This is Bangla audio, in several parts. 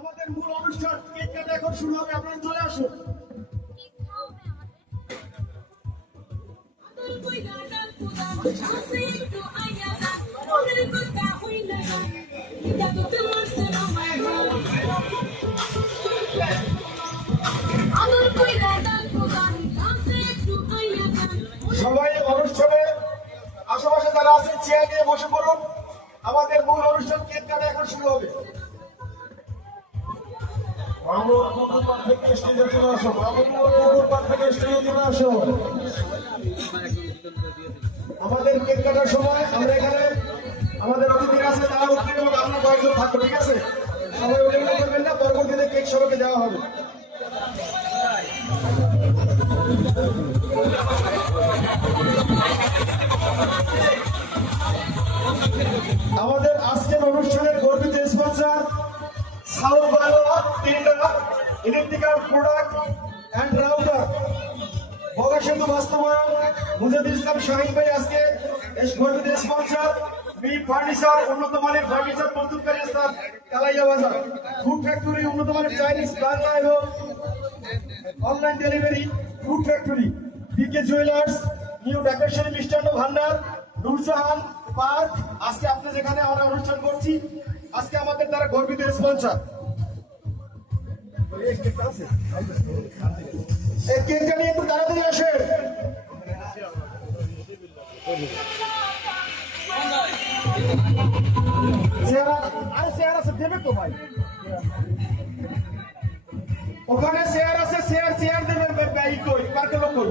আমাদের মূল অনুষ্ঠান কেক কাটা এখন শুরু হবে, আপনারা চলে আসুন। সবাই অনুষ্ঠানে আশেপাশে যারা আছেন চেয়ার দিয়ে বসে পড়ুন। আমাদের মূল অনুষ্ঠান কেক কাটা এখন শুরু হবে। মামুন পুকুর পাড় থেকে স্টেজে চলে আমাদের কেক কাটার সময় আমরা এখানে আমাদের অতিথিরা আছে, তারা উঠবে এবং আমরা কয়েকজন থাকব, ঠিক আছে? সবাই অভিযোগ করবেন না, পরবর্তীতে কেক সবাইকে দেওয়া হবে। আমাদের আজকের অনুষ্ঠানের গর্বিত sponsor south Bangla electrical product and router. Boga সেতু বাস্তবায়ন। মুজাদুল ইসলাম শাহিন ভাই আজকে স্পন্সর মি ফার্নিচার উন্নত মানের ফার্নিচার প্রস্তুতকারী স্থান কালাইয়া বাজার। ফুড ফ্যাক্টরি উন্নত মানের চাইনিজ বাংলা এবং online delivery food factory DK jewellers new Dhakeshwari মিষ্টান্ন ভান্ডার, নূরজাহান পার্ক। আজকে আপনি যেখানে আমরা অনুষ্ঠান করছি, আজকে আমাদের দ্বারা গর্বিত স্পন্সর কেকটা নিয়ে একটু তাড়াতাড়ি আসেন। আরে চেয়ার আছে দেবে তো ভাই? ওখানে চেয়ার আছে চেয়ার চেয়ার দেবে কই? পার্কে লোক কই?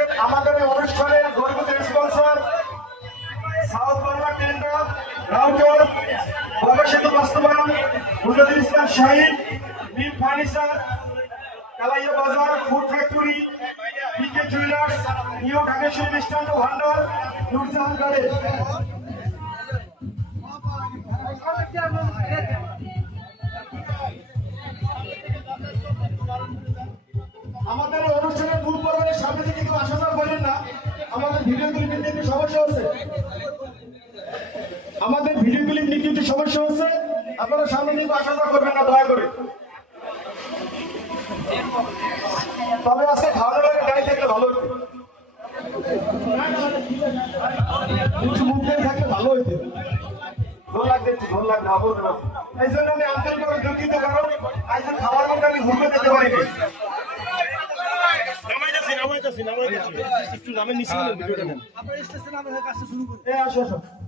এই অনুষ্ঠানের গর্বিত স্পন্সর সাউথ বাংলা রাউটার বাবা সেতু বাস্তবায়ন মুজাদুল ইসলাম শাহিন মিল furniture Kalaiya Bazar, food factory PK jewellers new Dhakeshwari মিষ্টান্ন ভান্ডার, নুরজাহান গাড়ি। আমাদের ভিডিও ক্লিপ একটু সমস্যা হচ্ছে। আমাদের ভিডিও ক্লিপ নিতে একটু সমস্যা হচ্ছে? আপনারা সামনে দিকে আসা করবেন না, দয়া করে। তবে আজকে লাগে গাড়ি থাকলে ভালো এই জন্য আমি আন্তরিকভাবে দুঃখিত, কারণ আমি ঘুরতে যেতে একটু নামের নিচে ভিডিওটা নেন এই আসো আসো।